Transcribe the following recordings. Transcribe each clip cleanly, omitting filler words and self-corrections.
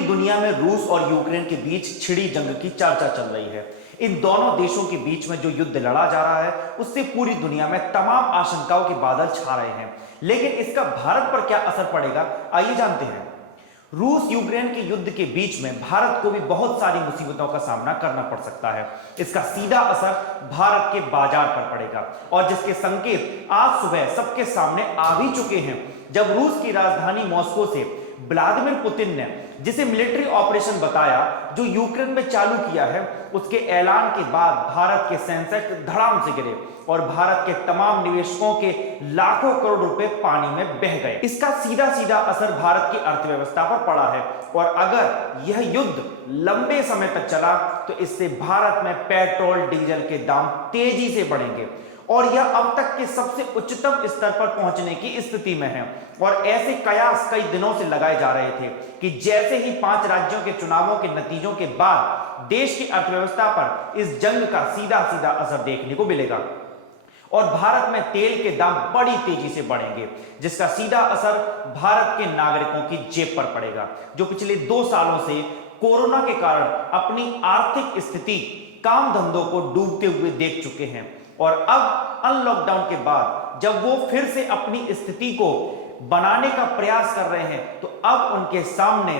पूरी दुनिया में रूस और यूक्रेन के बीच छिड़ी जंग की चर्चा चल रही है। इन दोनों देशों के बीच में जो युद्ध लड़ा जा रहा है उससे पूरी दुनिया में तमाम आशंकाओं के बादल छा रहे हैं, लेकिन इसका भारत पर क्या असर पड़ेगा, आइए जानते हैं। रूस यूक्रेन के युद्ध के बीच में भारत को भी बहुत सारी मुसीबतों का सामना करना पड़ सकता है। इसका सीधा असर भारत के बाजार पर पड़ेगा और जिसके संकेत आज सुबह सबके सामने आ भी चुके हैं, जब रूस की राजधानी मॉस्को से व्लादिमीर पुतिन ने जिसे मिलिट्री ऑपरेशन बताया जो यूक्रेन में चालू किया है, उसके ऐलान के बाद भारत के सेंसेक्स धड़ाम से गिरे और भारत के तमाम निवेशकों के लाखों करोड़ रुपए पानी में बह गए। इसका सीधा सीधा असर भारत की अर्थव्यवस्था पर पड़ा है और अगर यह युद्ध लंबे समय तक चला तो इससे भारत में पेट्रोल डीजल के दाम तेजी से बढ़ेंगे और यह अब तक के सबसे उच्चतम स्तर पर पहुंचने की स्थिति में है। और ऐसे कयास कई दिनों से लगाए जा रहे थे कि जैसे ही 5 राज्यों के चुनावों के नतीजों के बाद देश की अर्थव्यवस्था पर इस जंग का सीधा सीधा असर देखने को मिलेगा और भारत में तेल के दाम बड़ी तेजी से बढ़ेंगे, जिसका सीधा असर भारत के नागरिकों की जेब पर पड़ेगा, जो पिछले 2 सालों से कोरोना के कारण अपनी आर्थिक स्थिति, काम धंधों को डूबते हुए देख चुके हैं। और अब अनलॉकडाउन के बाद जब वो फिर से अपनी स्थिति को बनाने का प्रयास कर रहे हैं, तो अब उनके सामने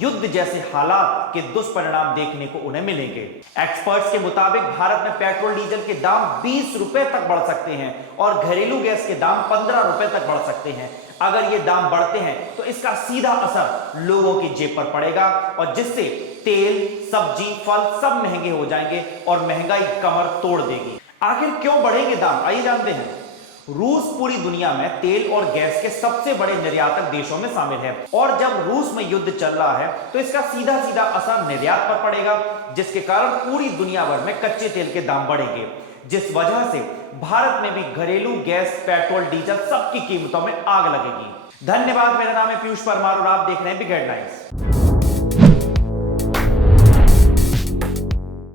युद्ध जैसे हालात के दुष्परिणाम देखने को उन्हें मिलेंगे। एक्सपर्ट्स के मुताबिक भारत में पेट्रोल डीजल के दाम 20 रुपए तक बढ़ सकते हैं और घरेलू गैस के दाम 15 रुपए तक बढ़ सकते हैं। अगर ये दाम बढ़ते हैं तो इसका सीधा असर लोगों की जेब पर पड़ेगा और जिससे तेल, सब्जी, फल सब महंगे हो जाएंगे और महंगाई कमर तोड़ देगी। आखिर क्यों बढ़ेंगे दाम, आइए जानते हैं। रूस पूरी दुनिया में तेल और गैस के सबसे बड़े निर्यातक देशों में शामिल है और जब रूस में युद्ध चल रहा है तो इसका सीधा सीधा असर निर्यात पर पड़ेगा, जिसके कारण पूरी दुनिया भर में कच्चे तेल के दाम बढ़ेंगे, जिस वजह से भारत में भी घरेलू गैस, पेट्रोल, डीजल सबकी कीमतों में आग लगेगी। धन्यवाद। मेरा नाम है पीयूष परमार और आप देख रहे हैं बिग हेडलाइंस।